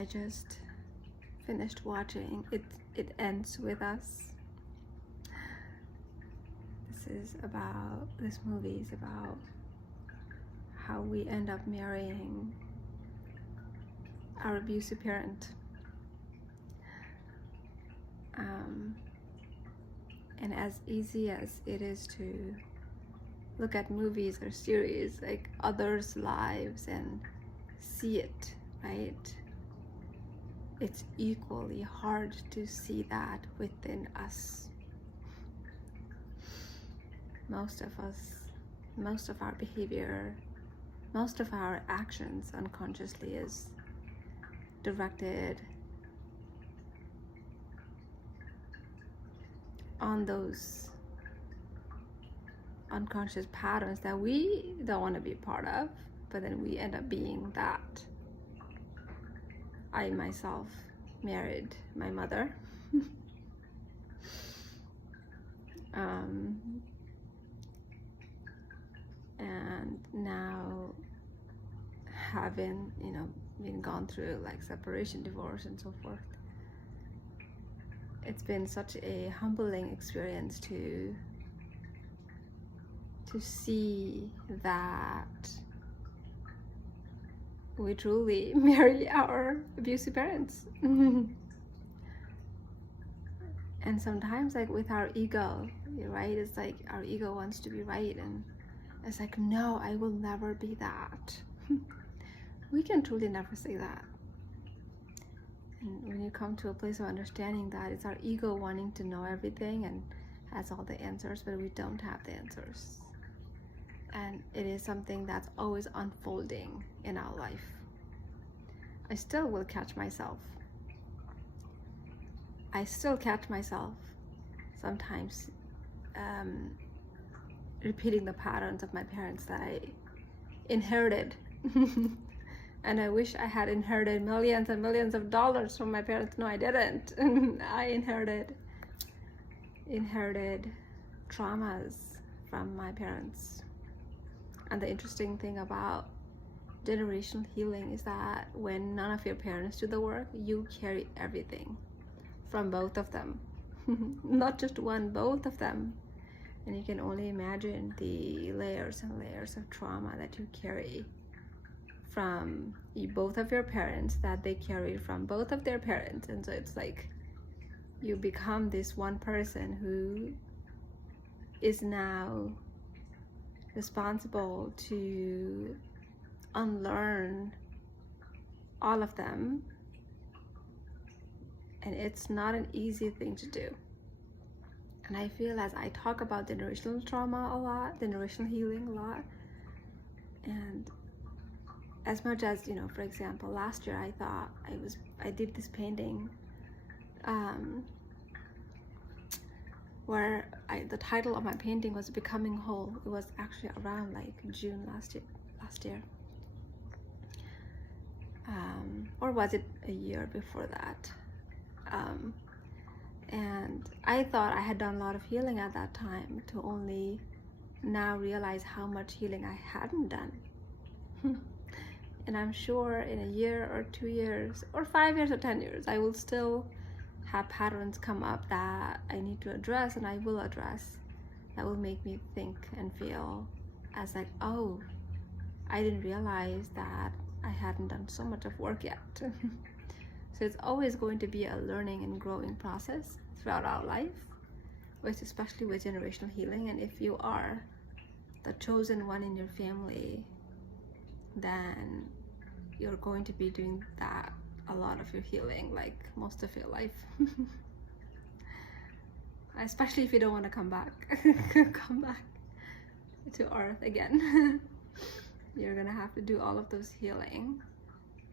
I just finished watching. It ends with us. This movie is about how we end up marrying our abusive parent. And as easy as it is to look at movies or series like others' lives and see it, right? It's equally hard to see that within us. Most of us, most of our behavior, most of our actions unconsciously is directed on those unconscious patterns that we don't want to be part of, but then we end up being that. I myself married my mother. And now having, been gone through like separation, divorce, and so forth, it's been such a humbling experience to see that we truly marry our abusive parents. And sometimes, like with our ego, right, it's like our ego wants to be right, and it's like, no, I will never be that. We can truly never say that. And when you come to a place of understanding that it's our ego wanting to know everything and has all the answers, but we don't have the answers. And it is something that's always unfolding in our life. I still will catch myself. I still catch myself sometimes repeating the patterns of my parents that I inherited. And I wish I had inherited millions and millions of dollars from my parents. No, I didn't. I inherited traumas from my parents. And the interesting thing about generational healing is that when none of your parents do the work, you carry everything from both of them. Not just one, both of them. And you can only imagine the layers and layers of trauma that you carry from both of your parents, that they carried from both of their parents. And so it's like you become this one person who is now responsible to unlearn all of them. And it's not an easy thing to do. And I feel as I talk about generational trauma a lot, generational healing a lot, and as much as, for example, last year I thought I did this painting where the title of my painting was Becoming Whole. It was actually around like June last year. Or was it a year before that? And I thought I had done a lot of healing at that time, to only now realize how much healing I hadn't done. And I'm sure in a year or 2 years or 5 years or 10 years, I will still have patterns come up that I need to address, and I will address, that will make me think and feel as like, oh, I didn't realize that I hadn't done so much of work yet. So it's always going to be a learning and growing process throughout our life, especially with generational healing. And if you are the chosen one in your family, then you're going to be doing that a lot of your healing, like most of your life. Especially if you don't want to come back to earth again. You're gonna have to do all of those healing.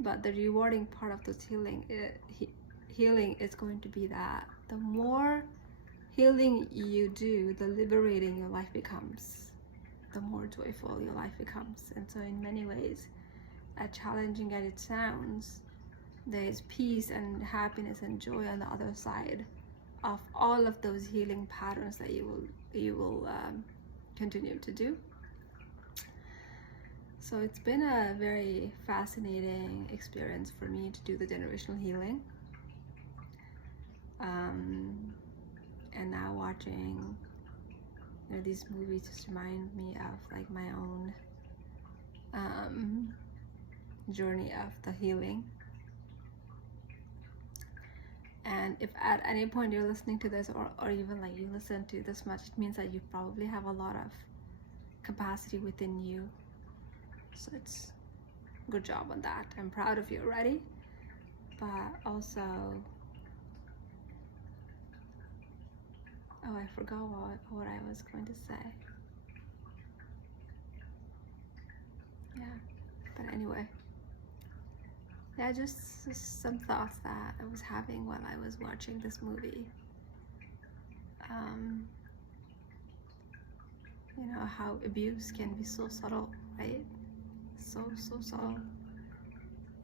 But the rewarding part of this healing is going to be that the more healing you do, the liberating your life becomes, the more joyful your life becomes. And so in many ways, as challenging as it sounds, there is peace and happiness and joy on the other side of all of those healing patterns that you will continue to do. So it's been a very fascinating experience for me to do the generational healing. And now watching, you know, these movies just remind me of like my own journey of the healing. And if at any point you're listening to this, or even like you listen to this much, it means that you probably have a lot of capacity within you. So it's good job on that. I'm proud of you already. But also, oh, I forgot what I was going to say. Yeah, but anyway. Yeah, just some thoughts that I was having while I was watching this movie. You know, how abuse can be so subtle, right? So subtle.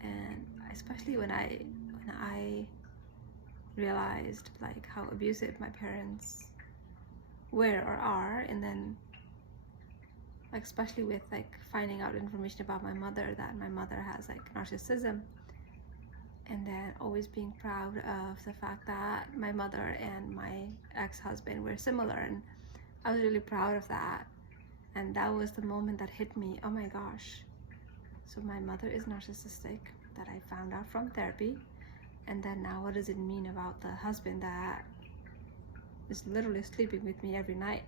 And especially when I realized like how abusive my parents were or are, and then like especially with like finding out information about my mother, that my mother has like narcissism, and then always being proud of the fact that my mother and my ex-husband were similar, and I was really proud of that. And that was the moment that hit me, oh my gosh, so my mother is narcissistic, that I found out from therapy. And then now what does it mean about the husband that is literally sleeping with me every night?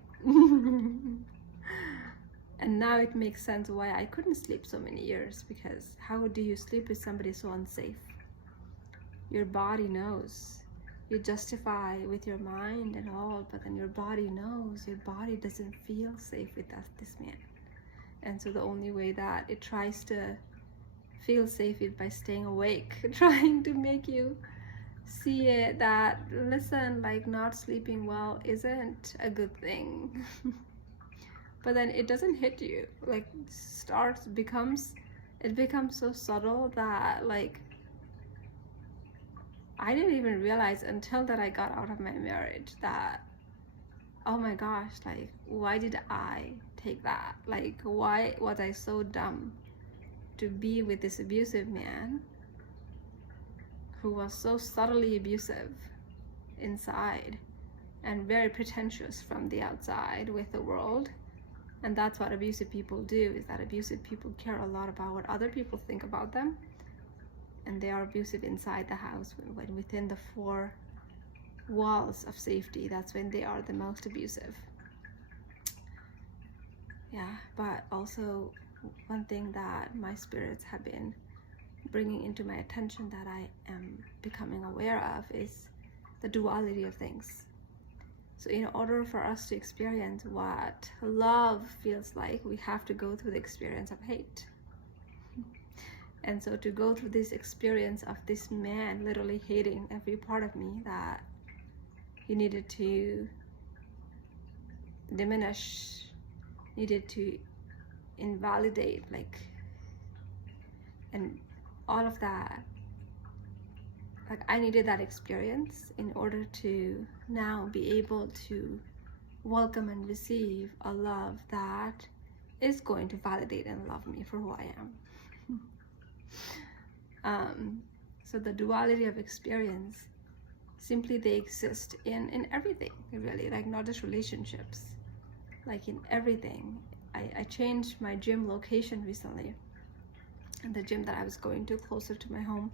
And now it makes sense why I couldn't sleep so many years, because how do you sleep with somebody so unsafe? Your body knows. You justify with your mind and all, but then your body knows. Your body doesn't feel safe with this man. And so the only way that it tries to feel safe is by staying awake, trying to make you see it that, listen, like not sleeping well isn't a good thing. But then it doesn't hit you. Like it becomes so subtle that like I didn't even realize until that I got out of my marriage that, oh my gosh, like why did I take that? Like why was I so dumb to be with this abusive man who was so subtly abusive inside and very pretentious from the outside with the world? And that's what abusive people do, is that abusive people care a lot about what other people think about them. And they are abusive inside the house, when within the four walls of safety, that's when they are the most abusive. Yeah, but also one thing that my spirits have been bringing into my attention that I am becoming aware of is the duality of things. So in order for us to experience what love feels like, we have to go through the experience of hate. And so to go through this experience of this man literally hating every part of me that he needed to diminish, needed to invalidate, like, and all of that, like I needed that experience in order to now be able to welcome and receive a love that is going to validate and love me for who I am. So the duality of experience, simply they exist in everything, really, like not just relationships, like in everything. I changed my gym location recently, and the gym that I was going to closer to my home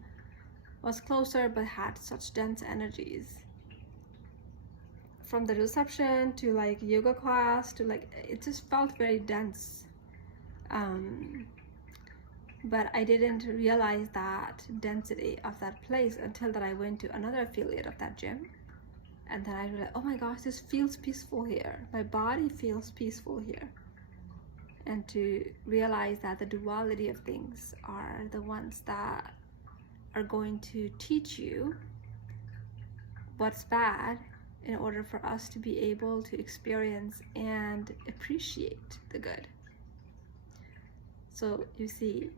was closer but had such dense energies. From the reception to like yoga class to like, it just felt very dense. But I didn't realize that density of that place until that I went to another affiliate of that gym. And then I realized, oh my gosh, this feels peaceful here. My body feels peaceful here. And to realize that the duality of things are the ones that are going to teach you what's bad in order for us to be able to experience and appreciate the good. So you see,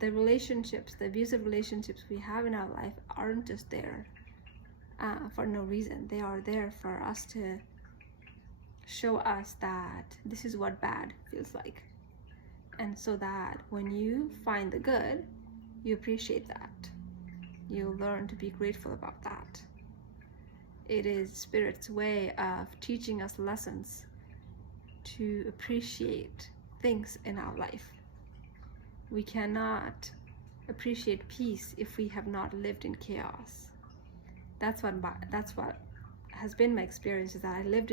the relationships, the abusive relationships we have in our life aren't just there for no reason. They are there for us to show us that this is what bad feels like. And so that when you find the good, you appreciate that. You learn to be grateful about that. It is Spirit's way of teaching us lessons to appreciate things in our life. We cannot appreciate peace if we have not lived in chaos. That's what has been my experience, is that I lived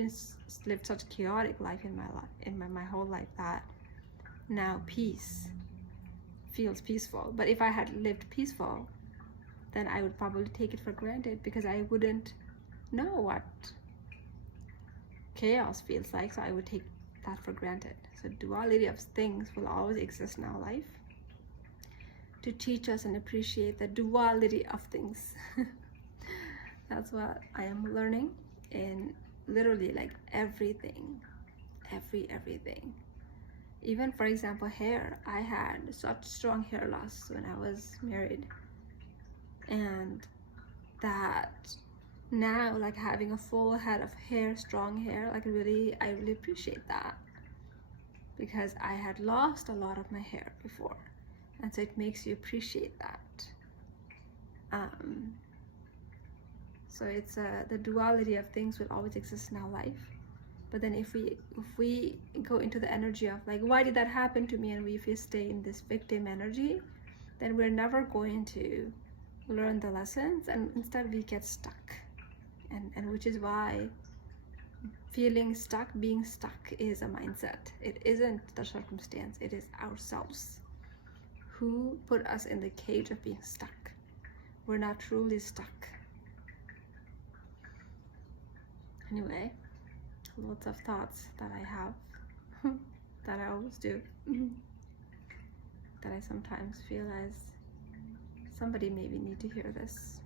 such a chaotic life in my whole life that now peace feels peaceful. But if I had lived peaceful, then I would probably take it for granted, because I wouldn't know what chaos feels like, so I would take that for granted. So duality of things will always exist in our life to teach us and appreciate the duality of things. That's what I am learning in literally like everything, everything. Even, for example, hair. I had such strong hair loss when I was married, and that now, like having a full head of hair, strong hair, like I really appreciate that, because I had lost a lot of my hair before, and so it makes you appreciate that. So it's the duality of things will always exist in our life. But then if we go into the energy of like, why did that happen to me, and if we stay in this victim energy, then we're never going to learn the lessons, and instead we get stuck. And which is why feeling stuck, being stuck, is a mindset. It isn't the circumstance, it is ourselves who put us in the cage of being stuck. We're not truly stuck. Anyway, lots of thoughts that I have, that I always do, that I sometimes feel as somebody maybe need to hear this.